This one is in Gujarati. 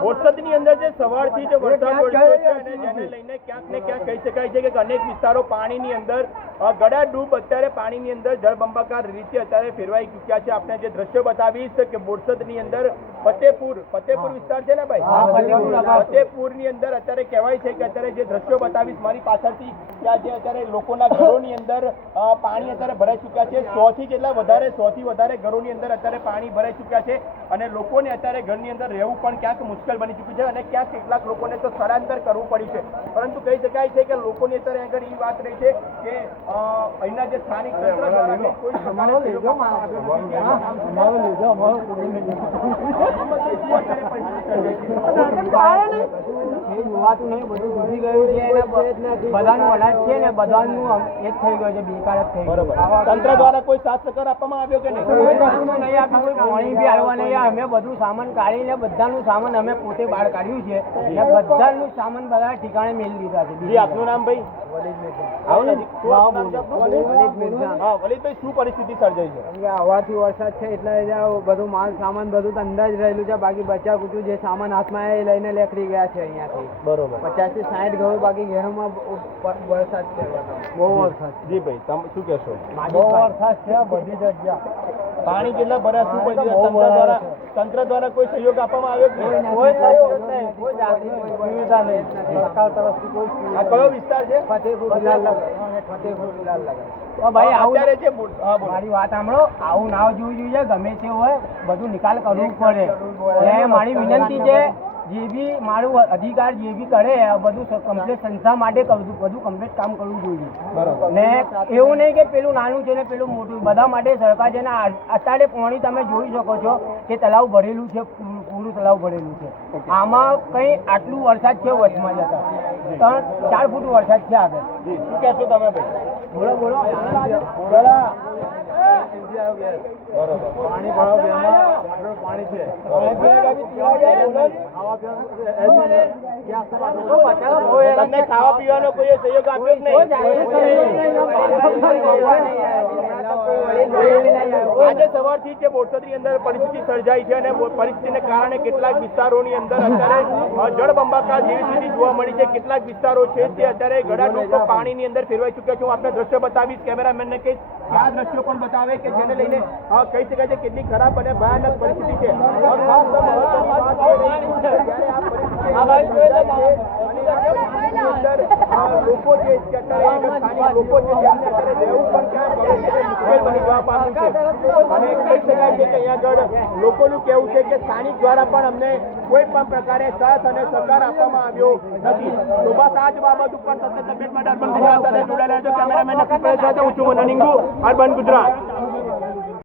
બોરસદની અંદર જે સવારથી જે વરસાદ વરસ્યો છે અને જેને લઈને ક્યાંક ને ક્યાંક કહી શકાય છે કે અનેક વિસ્તારો પાણીની અંદર ગળાડૂબ અત્યારે પાણીની અંદર જળબંબાકાર રીતે અત્યારે ફેરવાઈ ચૂક્યા છે. આપણે જે દ્રશ્યો બતાવીશ કે બોરસદની અંદર ફતેપુર વિસ્તાર છે ને ભાઈ, ફતેપુરની અંદર અત્યારે કહેવાય છે કે અત્યારે જે દ્રશ્યો બતાવીશ મારી પાછળથી ત્યાં જે અત્યારે લોકોના ઘરોની અંદર પાણી અત્યારે ભરાઈ ચૂક્યા છે. 100 થી વધારે ઘરોની અંદર અત્યારે પાણી ભરાઈ ચૂક્યા છે અને લોકોને અત્યારે ઘરની અંદર રહેવું પણ ક્યાંક મુશ્કેલ બની ચૂક્યું છે અને ક્યાંક કેટલાક લોકોને તો સ્થળાંતર કરવું પડ્યું છે. પરંતુ કહી શકાય છે કે લોકોની અત્યારે આગળ એ વાત રહી છે કે અહીંના જે સ્થાનિક તંત્ર દ્વારા કોઈ જોવાતું નહીં, બધું ડૂબી ગયું છે. બધાનું અનાજ છે ને બધાનું એ જ થઈ ગયું છે, બેકાર જ થઈ ગયું. તંત્ર દ્વારા કોઈ સાથ સહકાર આપવામાં આવ્યો કે નહીં? નહીં આપ્યું, કોઈ પાણી બી આવવા નહીં. અમે બધું સામાન કાઢીને બધાનું સામાન અમે પોતે બહાર કાઢ્યું છે ને બધાનું સામાન બધા ઠેકાણે મેળવી દીધા છે. જી આપનું નામ ભાઈ? વલીદભાઈ, શું પરિસ્થિતિ સર્જાઈ છે? હવાથી વરસાદ છે એટલે બધું માલ સામાન બધું અંદાજ રહેલું છે. બાકી બચ્ચા કુચું જે સામાન હાથમાં એ લઈને લેખડી ગયા છે અહીંયાથી. બરોબર. 50 થી 60 ઘરો બાકી ઘરોમાં વરસાદ છે, બહુ વરસાદ. જી ભાઈ, તમે શું કહેશો? બહુ વરસાદ છે બધી જગ્યા. પાણી કેટલા ભર્યા, શું તંત્ર દ્વારા કોઈ સહયોગ આપવામાં આવ્યો કે નહીં? કોઈ જાતની કોઈ સુવિધા નહીં. સરકાર તરફથી કોઈ આ કયો વિસ્તાર છે? ફતેપુર ભાઈ અત્યારે જે મારી વાત સાંભળો, આવું ના જોવું જોઈએ. ગમે તે હોય બધું નિકાલ કરવું પડે. મારી વિનંતી છે, જે બી મારું અધિકાર જે બી કરે બધું કમ્પ્લીટ સંસ્થા માટે બધું કમ્પ્લીટ કામ કરવું જોઈએ ને એવું નહીં કે પેલું નાનું છે ને પેલું મોટું. બધા માટે સરકાર છે ને અત્યારે પાણી તમે જોઈ શકો છો કે તલાવ ભરેલું છે, પૂરું તલાવ ભરેલું છે. આમાં કઈ આટલું વરસાદ છે વચમાં જતા 3-4 ફૂટ વરસાદ છે આગળ. શું કહેશો તમે ભાઈ? બોલો પાણી પાણી છે. તમને ખાવા પીવાનો કોઈ સહયોગ આપ્યો નહીં? આજે સવારથી જે બોરસદની અંદર પરિસ્થિતિ સર્જાઈ છે અને પરિસ્થિતિને કારણે કેટલાક વિસ્તારોની અંદર અત્યારે જળબંબાકાર જેવી સ્થિતિ જોવા મળી છે. કેટલાક વિસ્તારો છે તે અત્યારે ગળાડૂબ પાણીની અંદર ફેરવાઈ ચૂક્યા છે. હું આપને દ્રશ્ય બતાવીશ, કેમેરામેનને કહીશ આ દ્રશ્યો પણ બતાવે કે જેને લઈને કહી શકાય છે કેટલી ખરાબ અને ભયાનક પરિસ્થિતિ છે. લોકો જે અત્યારે લોકો છે તેમને અત્યારે રહેવું પણ ક્યાં મુશ્કેલ બની જવા પામ્યું છે અને કહી શકાય છે કે અહીંયા આગળ લોકોનું કહેવું છે કે સ્થાનિક દ્વારા પણ અમને કોઈ પણ પ્રકારે સાથ અને સહકાર આપવામાં આવ્યો નથી. તો બસ આ જ બાબત ઉપર સતત અપડેટ માટે અર્બન ગુજરાત સાથે જોડાયેલા છો. કેમેરામેન નસીબ સાથે હું છું મનનિંગુ, અર્બન ગુજરાત.